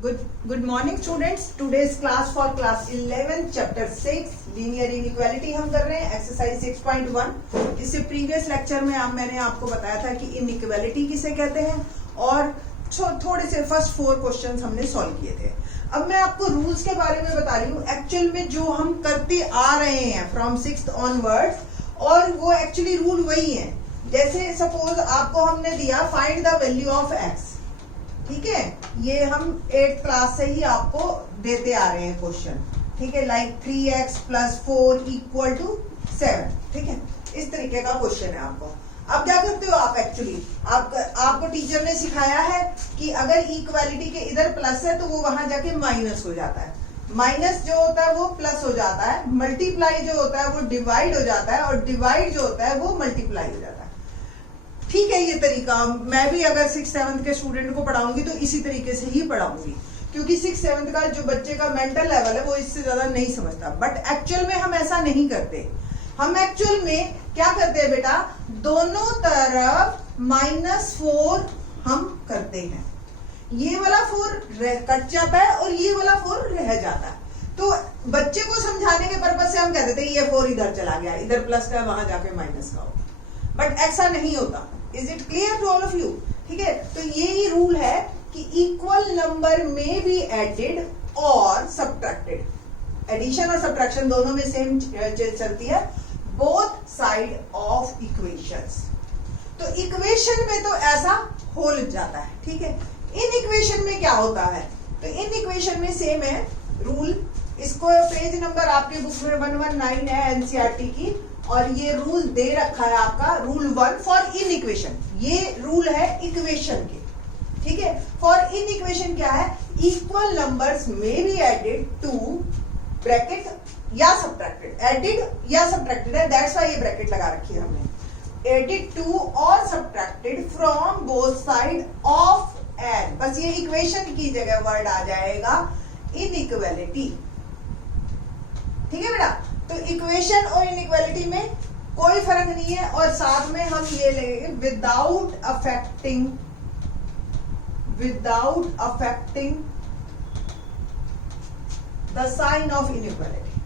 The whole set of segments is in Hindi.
Good morning students. Today's class for class 11 chapter 6 linear inequality हम कर रहे हैं exercise 6.1. इससे previous lecture में मैंने आपको बताया था कि inequality किसे कहते हैं और थोड़े से first 4 questions हमने solve किए थे. अब मैं आपको rules के बारे में बता रही हूँ. Actual में जो हम करते आ रहे हैं from 6th onwards और वो actually rule वही है. जैसे suppose आपको हमने दिया find the value of x. ठीक है, ये हम 8th क्लास से ही आपको देते आ रहे हैं क्वेश्चन. ठीक है, लाइक 3x + 4 = 7. ठीक है, इस तरीके का क्वेश्चन है आपको. अब क्या करते हो आप एक्चुअली आपको टीचर ने सिखाया है कि अगर इक्वालिटी के इधर प्लस है तो वो वहां जाके माइनस हो जाता है. माइनस जो होता है वो प्लस हो जाता है. मल्टीप्लाई जो होता है वो डिवाइड हो जाता है और डिवाइड जो होता है वो मल्टीप्लाई हो जाता है. ठीक है, ये तरीका मैं भी अगर 6th-7th के स्टूडेंट को पढ़ाऊंगी तो इसी तरीके से ही पढ़ाऊंगी, क्योंकि 6th-7th का जो बच्चे का मेंटल लेवल है वो इससे ज्यादा नहीं समझता. बट एक्चुअल में हम ऐसा नहीं करते. हम एक्चुअल में क्या करते हैं बेटा, दोनों तरफ -4 हम करते हैं. ये वाला 4 कट जाता है और ये वाला 4 रह जाता है. तो बच्चे को समझाने के पर्पज से हम कह देते हैं ये 4 इधर चला गया, इधर प्लस का वहां जाके माइनस का होगा. बट ऐसा नहीं होता. Is it clear to all of you? ठीक है, तो ये ही रूल है कि इक्वल नंबर में बी एडेड और सब्ट्रैक्टेड. एडिशन और सब्ट्रैक्शन दोनों में सेम चलती है, बोथ साइड ऑफ इक्वेशंस. तो इक्वेशन में तो ऐसा हो जाता है. ठीक है, इन इक्वेशन में क्या होता है, तो इन इक्वेशन में सेम है रूल. इसको पेज नंबर आपके बुक में 119 है एनसीईआरटी की, और ये रूल दे रखा है आपका रूल 1 फॉर इन इक्वेशन. ये रूल है इक्वेशन के. ठीक है, फॉर इन इक्वेशन क्या है, इक्वल नंबर्स में बी एडेड टू ब्रैकेट या सब्ट्रैक्टेड. एडेड या सब्ट्रैक्टेड है, दैट्स व्हाई ये ब्रैकेट लगा रखी है हमने. एडेड टू और subtracted from both side of an. बस ये इक्वेशन की जगह वर्ड आ जाएगा इनइक्वालिटी. ठीक है बेटा, तो इक्वेशन और इनइक्वालिटी में कोई फर्क नहीं है. और साथ में हम ये लेंगे without affecting the sign of inequality.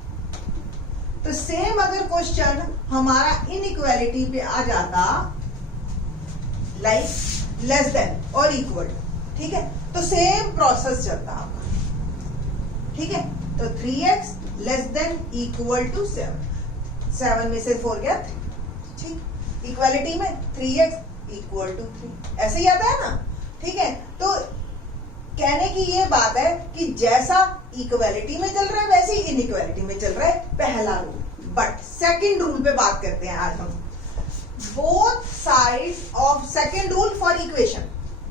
तो सेम अगर क्वेश्चन हमारा इनइक्वालिटी पे आ जाता लाइक लेस देन और इक्वल, ठीक है, तो सेम प्रोसेस चलता आपका. ठीक है, तो 3x <= 7. 7 में से 4 गया 3. ठीक, इक्वालिटी में 3x = 3 ऐसे ही आता है ना. ठीक है, तो कहने की ये बात है कि जैसा इक्वालिटी में चल रहा है वैसे ही इनइक्वालिटी में चल रहा है, पहला रूल. बट सेकंड रूल पे बात करते हैं आज हम. Both sides of second rule for equation,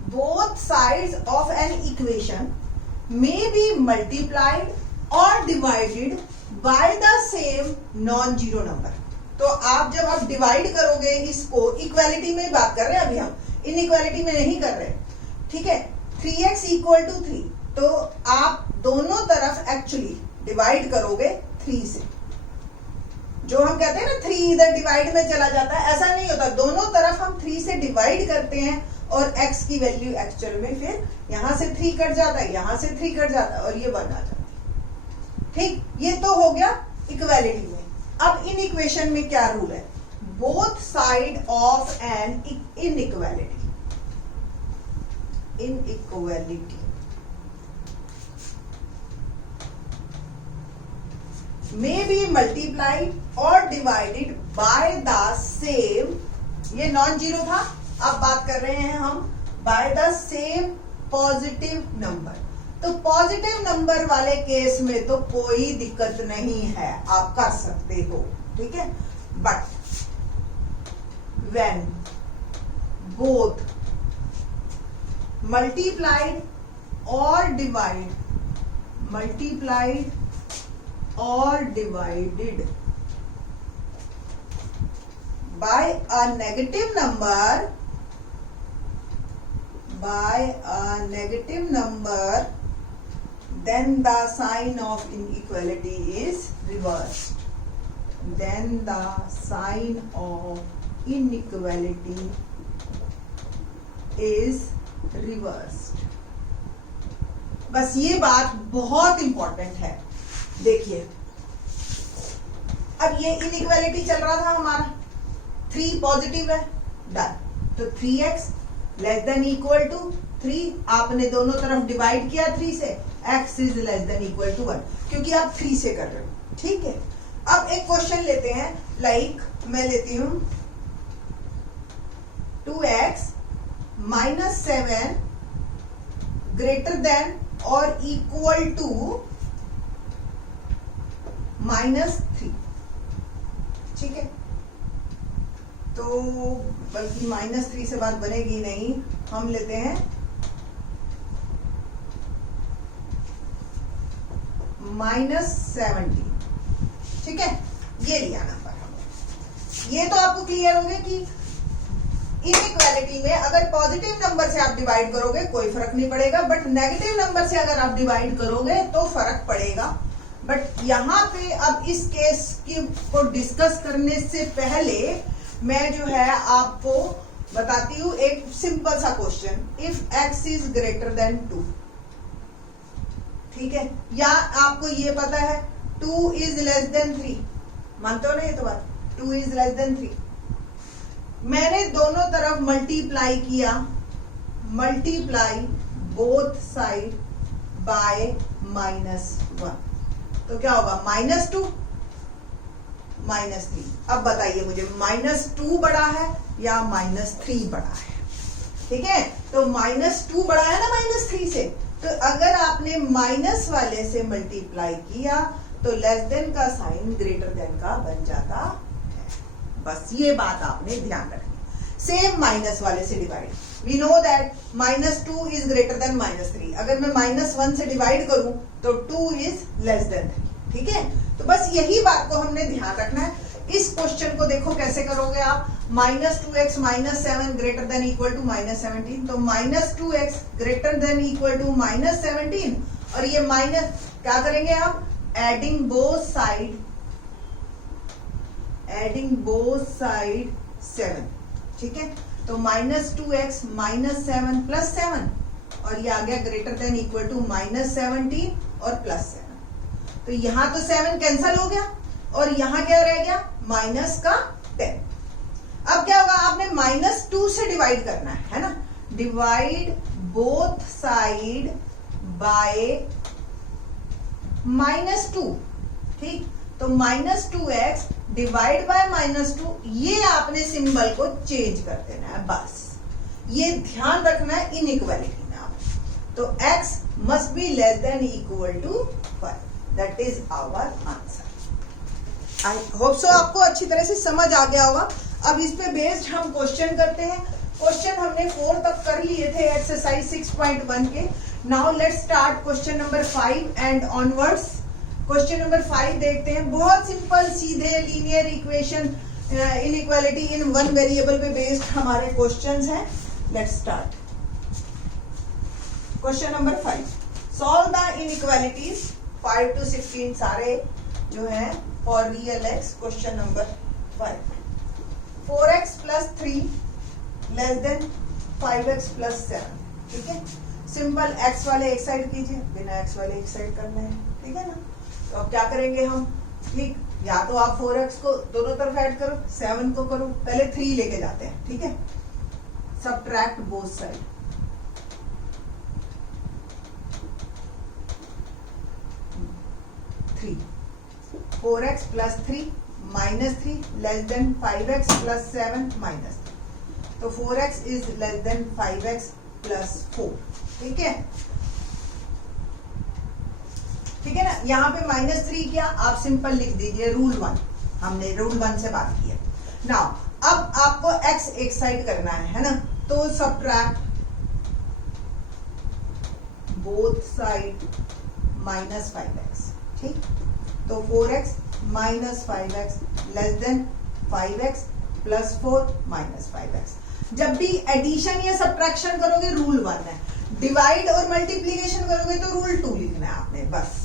both sides of an equation may be multiplied or divided by the same non-zero number. तो आप जब आप डिवाइड करोगे इसको, इक्वालिटी में बात कर रहे हैं अभी हम, इनइक्वालिटी में नहीं कर रहे. ठीक है, 3x = 3, तो आप दोनों तरफ एक्चुअली डिवाइड करोगे 3 से. जो हम कहते हैं ना 3 इधर डिवाइड में चला जाता है, ऐसा नहीं होता. दोनों तरफ हम 3 से डिवाइड करते हैं और x की वैल्यू एक्चुअल में फिर यहां से 3 कट जाता है, यहां से 3 कट जाता है और ये 1 आ जाता है. ठीक, ये तो हो गया इक्वालिटी में. अब इन इक्वेशन में क्या रूल है, both side of an inequality may be multiplied or divided by the same. ये नॉन जीरो था, अब बात कर रहे हैं हम by the same positive number. तो पॉजिटिव नंबर वाले केस में तो कोई दिक्कत नहीं है, आप कर सकते हो. ठीक है, बट व्हेन बोथ मल्टीप्लाइड और divided by a negative number, then the sign of inequality is reversed. Then the sign of inequality is reversed. बस ये बात बहुत इंपॉर्टेंट है। देखिए अब ये इनइक्वालिटी चल रहा था हमारा, 3 पॉजिटिव है, डन। तो 3x less than equal to 3, आपने दोनों तरफ डिवाइड किया 3 से, x is less than equal to 1, क्योंकि आप 3 से कर रहे हो। ठीक है, अब एक क्वेश्चन लेते हैं, लाइक मैं लेती हूं 2x माइनस 7 ग्रेटर देन और इक्वल टू -3। ठीक है, तो बल्कि -3 से बात बनेगी नहीं, हम लेते हैं -17। ठीक है, ये लिया नंबर हमने। ये तो आपको क्लियर हो गया कि इनइक्वालिटी में अगर पॉजिटिव नंबर से आप डिवाइड करोगे कोई फर्क नहीं पड़ेगा, बट नेगेटिव नंबर से अगर आप डिवाइड करोगे तो फर्क पड़ेगा। बट यहाँ पे अब इस केस को डिस्कस करने से पहले मैं जो है आपको बताती हूँ एक सिंपल सा question, if x is greater then 2। ठीक है, या आपको ये पता है 2 इज लेस देन 3, मानते हो ना ये तो बात, 2 इज लेस देन 3। मैंने दोनों तरफ मल्टीप्लाई किया, मल्टीप्लाई बोथ साइड बाय -1, तो क्या होगा -2 -3। अब बताइए मुझे -2 बड़ा है या -3 बड़ा है? ठीक है, तो -2 बड़ा है ना -3 से, तो अगर आपने माइनस वाले से मल्टीप्लाई किया तो लेस देन का साइन ग्रेटर देन का बन जाता है। बस ये बात आपने ध्यान रखनी। सेम माइनस वाले से divide, we know that -2 is greater than -3। अगर मैं -1 से डिवाइड करूं तो 2 इज लेस देन 3। ठीक है, तो बस यही बात को हमने ध्यान रखना है। इस क्वेश्चन को देखो कैसे करोगे आप, -2x -7 greater than equal to -17, तो -2x greater than equal to -17, और ये माइनस क्या करेंगे आप, एडिंग बोथ साइड 7। ठीक है, तो -2x -7 प्लस 7, और ये आ गया ग्रेटर देन इक्वल टू -17 और प्लस 7। तो यहां तो 7 कैंसल हो गया और यहां क्या रह गया, -10। अब क्या होगा, आपने -2 से डिवाइड करना है ना, डिवाइड बोथ साइड बाय -2। ठीक, तो -2x डिवाइड बाय -2, ये आपने सिंबल को चेंज कर देना है, बस ये ध्यान रखना है इनइक्वालिटी में आप। तो x must be less than equal to 5, that is our answer. I hope so आपको अच्छी तरह से समझ आ गया होगा। अब इस पे बेस्ड हम क्वेश्चन करते हैं। क्वेश्चन हमने 4 तक कर लिए थे एक्सरसाइज 6.1 के। Now let's start question number 5 and onwards. Question number 5 देखते हैं। बहुत सिंपल, सीधे linear equation, inequality in one variable पे बेस्ड हमारे क्वेश्चंस हैं। Let's start question number 5। Solve the inequalities 5 to 16 सारे जो है for real x. Question number 5, 4x plus 3 less than 5x plus 7। ठीक है, सिंपल, x वाले एक साइड कीजिए, बिना x वाले एक साइड करना है। ठीक है ना, तो अब क्या करेंगे हम, ठीक, या तो आप 4x को दोनों तरफ ऐड करो, 7 को करो, पहले 3 लेके जाते हैं। ठीक है, subtract both side, 3, 4x plus 3 minus 3 less than 5x plus 7 minus 3, तो 4x is less then 5x plus 4। ठीक है, ठीक है ना, यहाँ पे -3 किया, आप सिंपल लिख दीजिए रूल 1, हमने रूल 1 से बात की है। नाउ अब आपको x एक साइड करना है ना, तो सबट्रैक्ट बोथ साइड -5x। ठीक, तो 4x minus 5x less than 5x plus 4 minus 5x। जब भी एडिशन या सब्ट्रैक्शन करोगे रूल 1 है, डिवाइड और मल्टीप्लीकेशन करोगे तो रूल 2 लिखना है आपने, बस।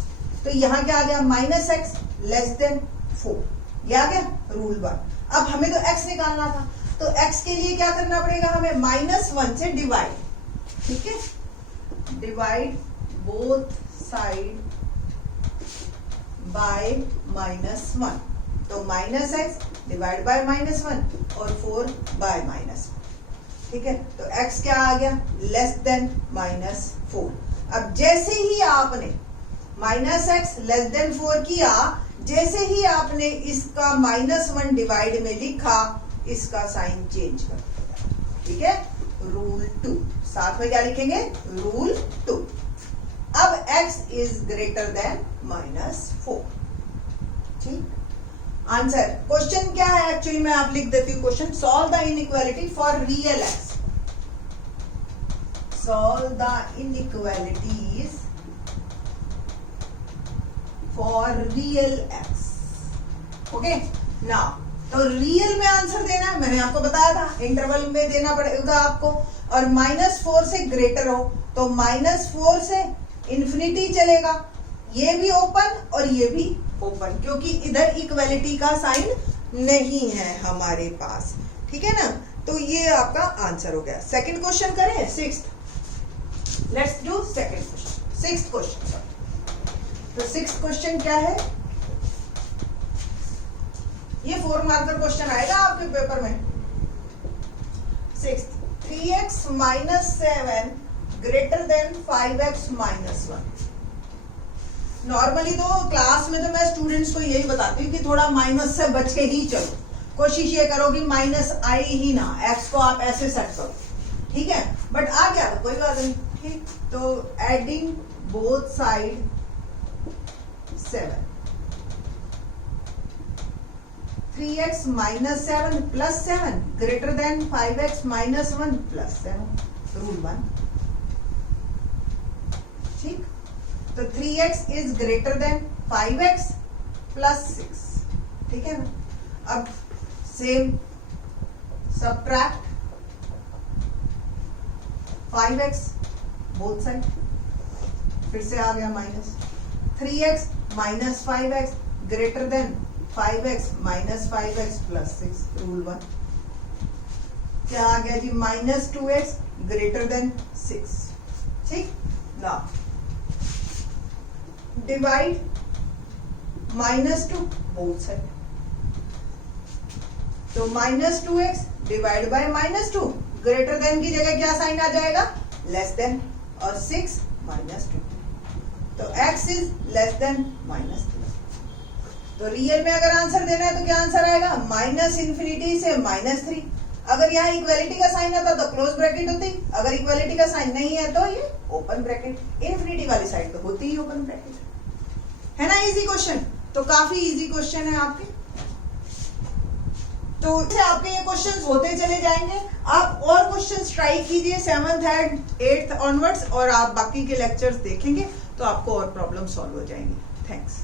तो यहाँ क्या आ गया, -x लेस देन 4, ये आ गया रूल 1। अब हमें तो x निकालना था, तो x के लिए क्या करना पड़ेगा हमें, -1 से डिवाइड। ठीक है, डिवाइड बोथ साइड बाय -1, तो -x डिवाइड बाय -1 और 4 बाय -1, ठीक है। तो x क्या आ गया, लेस देन -4। अब जैसे ही आपने -x लेस देन 4 किया, जैसे ही आपने इसका -1 डिवाइड में लिखा, इसका साइन चेंज कर दिया, ठीक है। रूल 2, साथ में क्या लिखेंगे, रूल 2। अब x इज ग्रेटर देन -4, ठीक। आंसर, क्वेश्चन क्या है एक्चुअली, मैं आप लिख देती हूँ question. Solve the inequality for real x, solve the inequalities for real x, okay. Now तो रियल में आंसर देना है, मैंने आपको बताया था इंटरवल में देना पड़ेगा आपको, और -4 से ग्रेटर हो तो -4 से इंफिनिटी चलेगा, ये भी ओपन और ये भी ओपन, क्योंकि इधर इक्वालिटी का साइन नहीं है हमारे पास, ठीक है ना। तो ये आपका आंसर हो गया। सेकंड क्वेश्चन करें, 6th, let's do second question, 6th question. तो 6th क्वेश्चन क्या है, ये 4 मार्कर क्वेश्चन आएगा आपके पेपर में। 6th, 3x - 7 greater than 5x - 1। Normally तो क्लास में तो मैं स्टूडेंट्स को यही बताती हूँ कि थोड़ा माइनस से बच के ही चलो, कोशिश ये करो कि माइनस आए ही ना, x को आप ऐसे सेट करो, ठीक है। बट आ गया तो कोई बात नहीं, ठीक। तो adding both side 7, 3x - 7 + 7 greater than 5x - 1 + 7, rule 1, ठीक। तो 3x is greater then 5x + 6, ठीक है ना। अब same subtract 5x both side, फिर से आ गया minus, 3x - 5x greater than 5x - 5x + 6, rule 1। क्या आ गया जी, -2x ग्रेटर देन 6, ठीक ना। डिवाइड -2 बोथ साइड, तो -2x divide by -2, greater than की जगह क्या साइन आ जाएगा, लेस देन, और 6 -2, तो x इज लेस देन -3। तो रियल में अगर आंसर देना है तो क्या आंसर आएगा, -∞ से -3। अगर यहाँ इक्वालिटी का साइन आता तो क्लोज ब्रैकेट होती, अगर इक्वालिटी का साइन नहीं है तो ये ओपन ब्रैकेट। इन्फिनिटी वाली साइड तो होती ही ओपन ब्रैकेट, है ना। इजी क्वेश्चन, तो काफी इजी क्वेश्चन है आपके। तो आपके ये क्वेश्चंस होते चले जाएंगे। आप और क्वेश्चंस ट्राई कीजिए 7th एंड 8th ऑनवर्ड्स, और आप बाकी के लेक्चर्स देखेंगे तो आपको और प्रॉब्लम सॉल्व हो जाएंगी। थैंक्स।